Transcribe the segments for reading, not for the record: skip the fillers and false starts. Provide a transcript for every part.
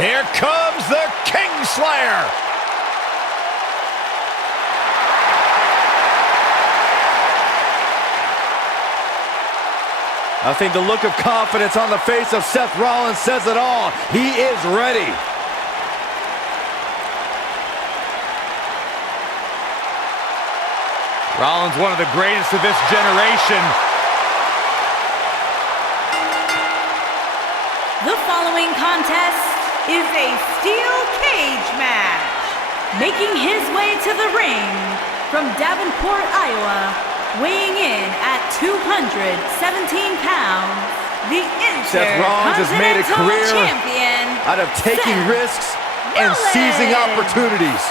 Here comes the Kingslayer. I think the look of confidence on the face of Seth Rollins says it all. He is ready. Rollins, one of the greatest of this generation. The following contest is a steel cage match. Making his way to the ring from Davenport, Iowa, weighing in at 217 pounds, the Seth Rollins has made a career champion out of taking risks and seizing opportunities.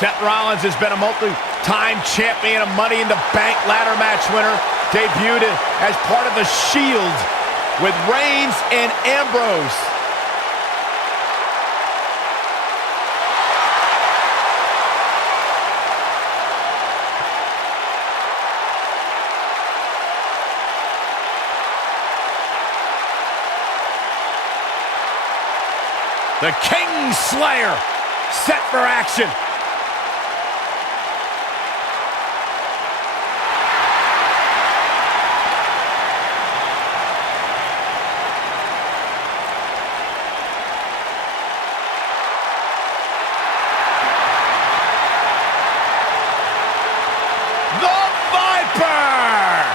Seth Rollins has been a multi-time champion, a Money in the Bank ladder match winner, debuted as part of the Shield with Reigns and Ambrose. The Kingslayer set for action.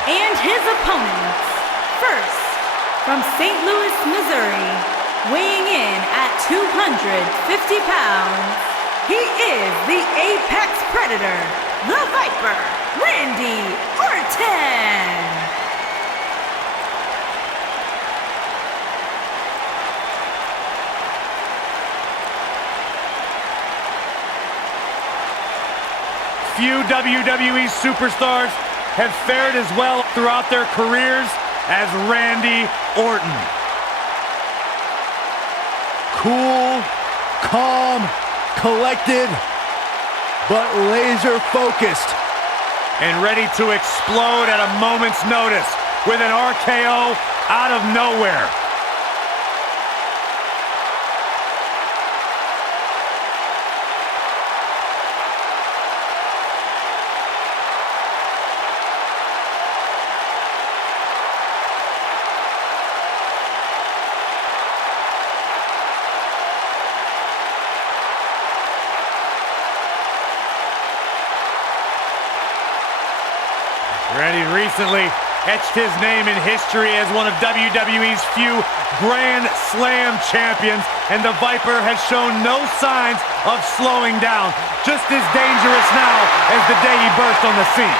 And his opponents, first, from St. Louis, Missouri, weighing in at 250 pounds, he is the Apex Predator, the Viper, Randy Orton. Few WWE superstars have fared as well throughout their careers as Randy Orton. Cool, calm, collected, but laser focused. And ready to explode at a moment's notice with an RKO out of nowhere. Randy recently etched his name in history as one of WWE's few Grand Slam champions, and the Viper has shown no signs of slowing down. Just as dangerous now as the day he burst on the scene.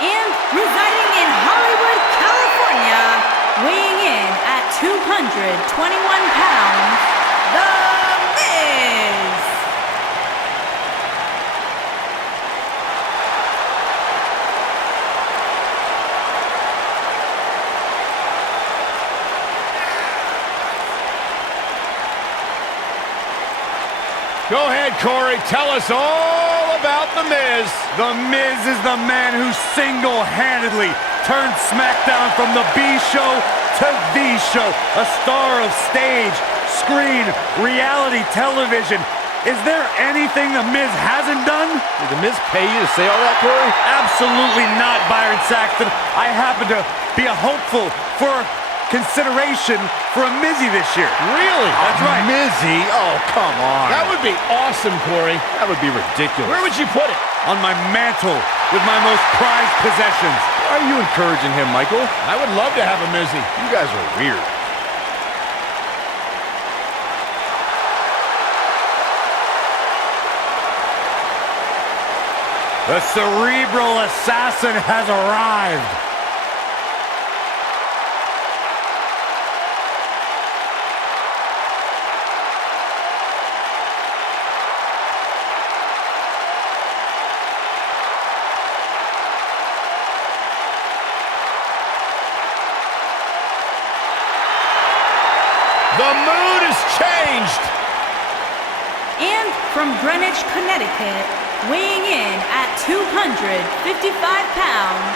And residing in Hollywood, California, weighing in at 221 pounds, The Miz. Go ahead, Corey. Tell us all about The Miz. The Miz is the man who single-handedly turned Smackdown from the B show to the show. A star of stage, screen, reality television. Is there anything The Miz hasn't done? Did The Miz pay you to say all that, Corey? Absolutely not, Byron Saxton. I happen to be a hopeful for consideration for a Mizzy this year. Really? That's right. Mizzy? Oh, come on. That would be awesome, Corey. That would be ridiculous. Where would you put it? On my mantle with my most prized possessions. Why are you encouraging him, Michael? I would love to have a Mizzy. You guys are weird. The cerebral assassin has arrived. The mood has changed. And from Greenwich, Connecticut, weighing in at 255 pounds,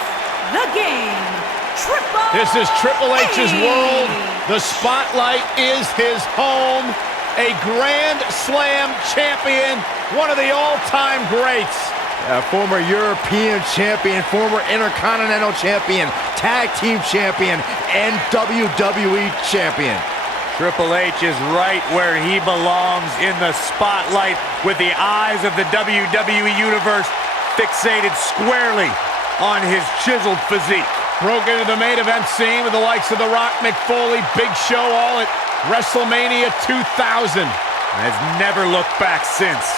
the game, Triple This is Triple H's H. world. The spotlight is his home. A Grand Slam champion, one of the all-time greats. Former European champion, former Intercontinental champion, Tag Team champion, and WWE champion. Triple H is right where he belongs, in the spotlight, with the eyes of the WWE Universe fixated squarely on his chiseled physique. Broke into the main event scene with the likes of The Rock, Mick Foley, Big Show, all at WrestleMania 2000. And has never looked back since.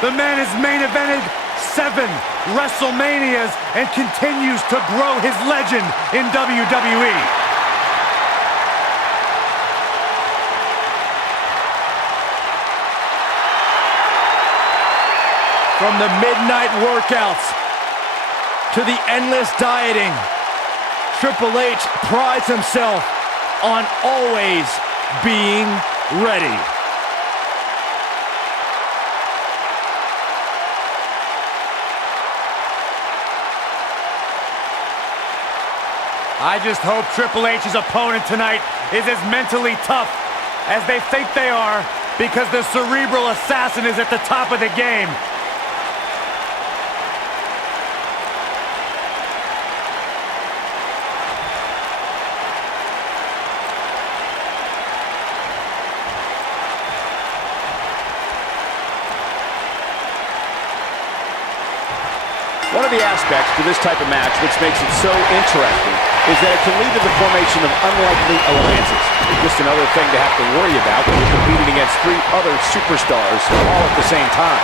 The man has main evented 7 WrestleManias and continues to grow his legend in WWE. From the midnight workouts to the endless dieting, Triple H prides himself on always being ready. I just hope Triple H's opponent tonight is as mentally tough as they think they are, because the cerebral assassin is at the top of the game. One of the aspects to this type of match which makes it so interesting is that it can lead to the formation of unlikely alliances. Just another thing to have to worry about when you're competing against 3 other superstars all at the same time.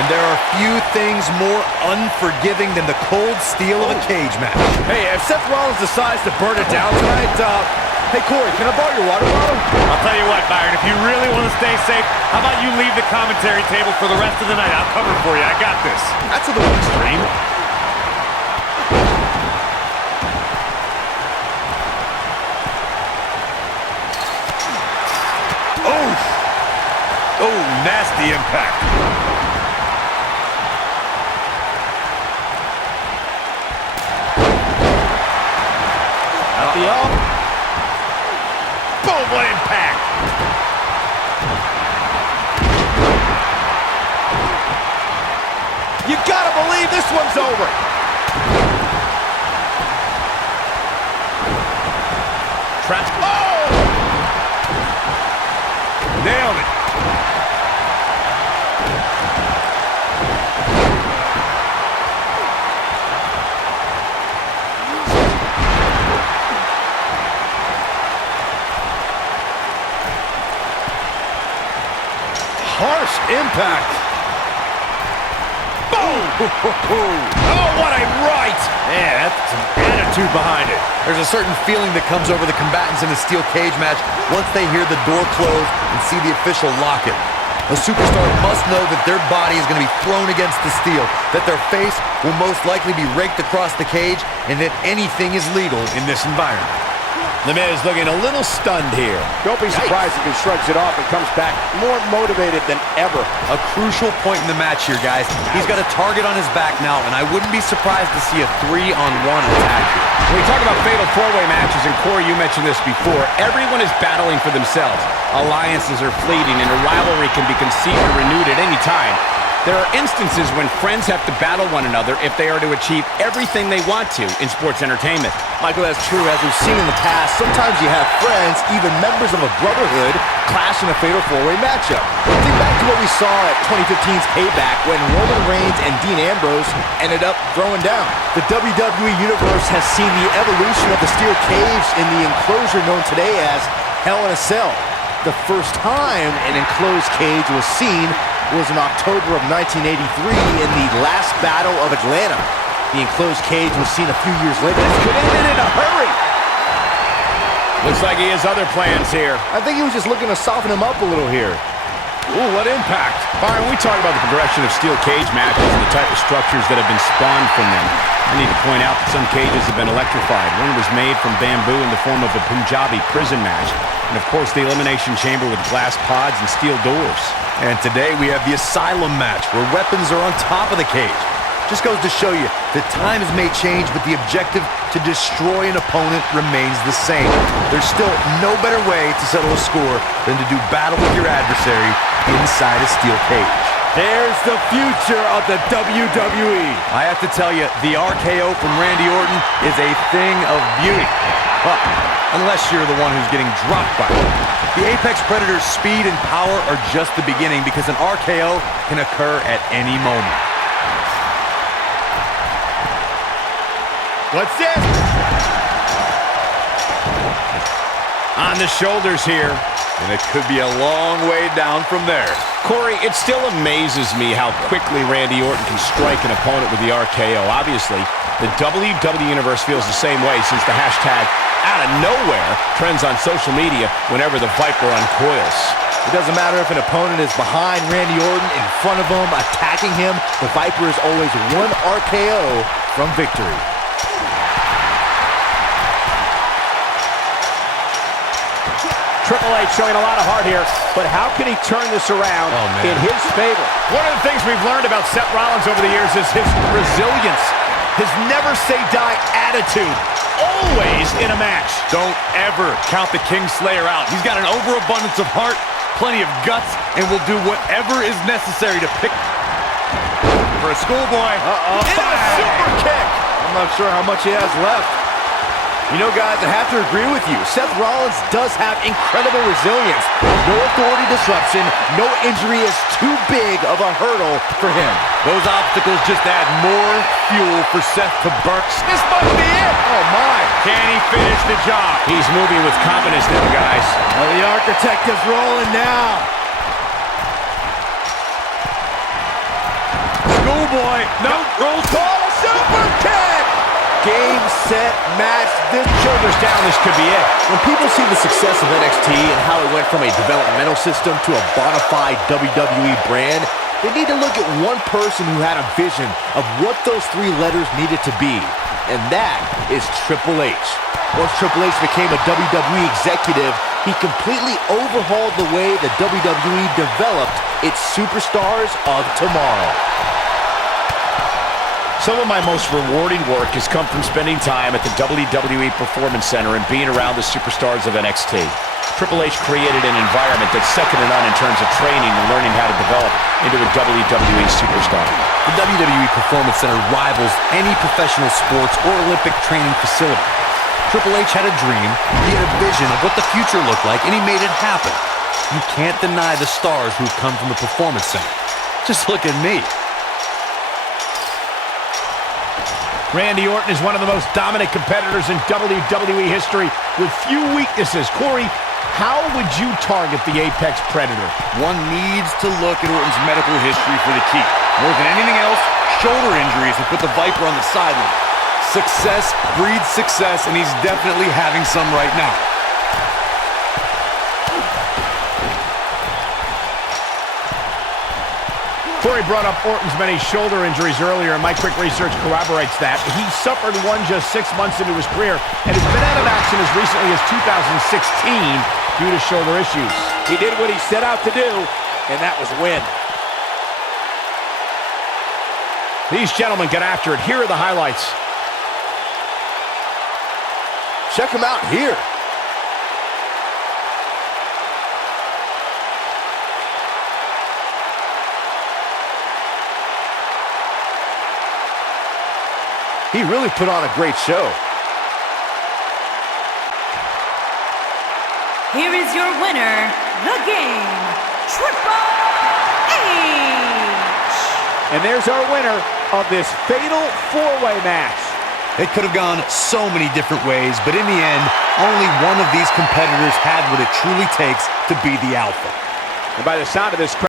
And there are few things more unforgiving than the cold steel of a cage match. Hey, if Seth Rollins decides to burn it down tonight, hey Corey, can I borrow your water bottle? I'll tell you what, Byron, if you really want to stay safe, how about you leave the commentary table for the rest of the night? I'll cover for you. I got this. That's a little extreme. Oh, nasty impact. At the up. Boom, what impact. You gotta believe this one's over. Trap. Oh! Nailed it. Harsh impact. Boom! Oh, what a right! Man, that's some attitude behind it. There's a certain feeling that comes over the combatants in a steel cage match once they hear the door close and see the official lock it. A superstar must know that their body is going to be thrown against the steel, that their face will most likely be raked across the cage, and that anything is legal in this environment. The Miz looking a little stunned here. Don't be surprised if he shrugs it off and comes back more motivated than ever. A crucial point in the match here, guys. He's got a target on his back now, and I wouldn't be surprised to see a 3-on-1 attack here. When we talk about fatal 4-way matches, and Corey, you mentioned this before, everyone is battling for themselves. Alliances are fleeting, and a rivalry can be conceived or renewed at any time. There are instances when friends have to battle one another if they are to achieve everything they want to in sports entertainment. Michael, that's true. As we've seen in the past, sometimes you have friends, even members of a brotherhood, clash in a fatal four-way matchup. Think back to what we saw at 2015's Payback when Roman Reigns and Dean Ambrose ended up throwing down. The WWE Universe has seen the evolution of the steel cage in the enclosure known today as Hell in a Cell. The first time an enclosed cage was seen was in October of 1983 in the last Battle of Atlanta. The enclosed cage was seen a few years later. This could end it in a hurry. Looks like he has other plans here. I think he was just looking to soften him up a little here. Ooh, what impact. Byron, we talk about the progression of steel cage matches and the type of structures that have been spawned from them. I need to point out that some cages have been electrified. One was made from bamboo in the form of a Punjabi prison match. And of course, the elimination chamber with glass pods and steel doors. And today we have the Asylum match, where weapons are on top of the cage. Just goes to show you that times may change, but the objective to destroy an opponent remains the same. There's still no better way to settle a score than to do battle with your adversary inside a steel cage. There's the future of the WWE. I have to tell you, the RKO from Randy Orton is a thing of beauty. Well, unless you're the one who's getting dropped by it. The Apex Predator's speed and power are just the beginning, because an RKO can occur at any moment. What's this? On the shoulders here. And it could be a long way down from there. Corey, it still amazes me how quickly Randy Orton can strike an opponent with the RKO. Obviously, the WWE Universe feels the same way since the hashtag out of nowhere trends on social media whenever the Viper uncoils. It doesn't matter if an opponent is behind Randy Orton, in front of him, attacking him. The Viper is always one RKO from victory. Triple H showing a lot of heart here, but how can he turn this around in his favor? One of the things we've learned about Seth Rollins over the years is his resilience, his never-say-die attitude, always in a match. Don't ever count the Kingslayer out. He's got an overabundance of heart, plenty of guts, and will do whatever is necessary to pick for a schoolboy. Into a super kick. I'm not sure how much he has left. You know, guys, I have to agree with you. Seth Rollins does have incredible resilience. No authority disruption. No injury is too big of a hurdle for him. Those obstacles just add more fuel for Seth to burn. This must be it. Oh, my. Can he finish the job? He's moving with confidence now, guys. Well, the architect is rolling now. Schoolboy, no, rolls. Call a super kick. Game, set, match. This Shoulders down, this could be it. When people see the success of NXT and how it went from a developmental system to a bona fide WWE brand, they need to look at one person who had a vision of what those three letters needed to be, and that is Triple H. Once Triple H became a WWE executive, he completely overhauled the way the WWE developed its superstars of tomorrow. Some of my most rewarding work has come from spending time at the WWE Performance Center and being around the superstars of NXT. Triple H created an environment that's second to none in terms of training and learning how to develop into a WWE superstar. The WWE Performance Center rivals any professional sports or Olympic training facility. Triple H had a dream, he had a vision of what the future looked like, and he made it happen. You can't deny the stars who've come from the Performance Center. Just look at me. Randy Orton is one of the most dominant competitors in WWE history with few weaknesses. Corey, how would you target the Apex Predator? One needs to look at Orton's medical history for the key. More than anything else, shoulder injuries have put the Viper on the sideline. Success breeds success, and he's definitely having some right now. Corey brought up Orton's many shoulder injuries earlier, and my quick research corroborates that. He suffered one just 6 months into his career and has been out of action as recently as 2016 due to shoulder issues. He did what he set out to do, and that was win. These gentlemen get after it. Here are the highlights. Check him out here. He really put on a great show. Here is your winner, The Game, Triple H. And there's our winner of this fatal four-way match. It could have gone so many different ways, but in the end, only one of these competitors had what it truly takes to be the alpha. And by the sound of this crowd,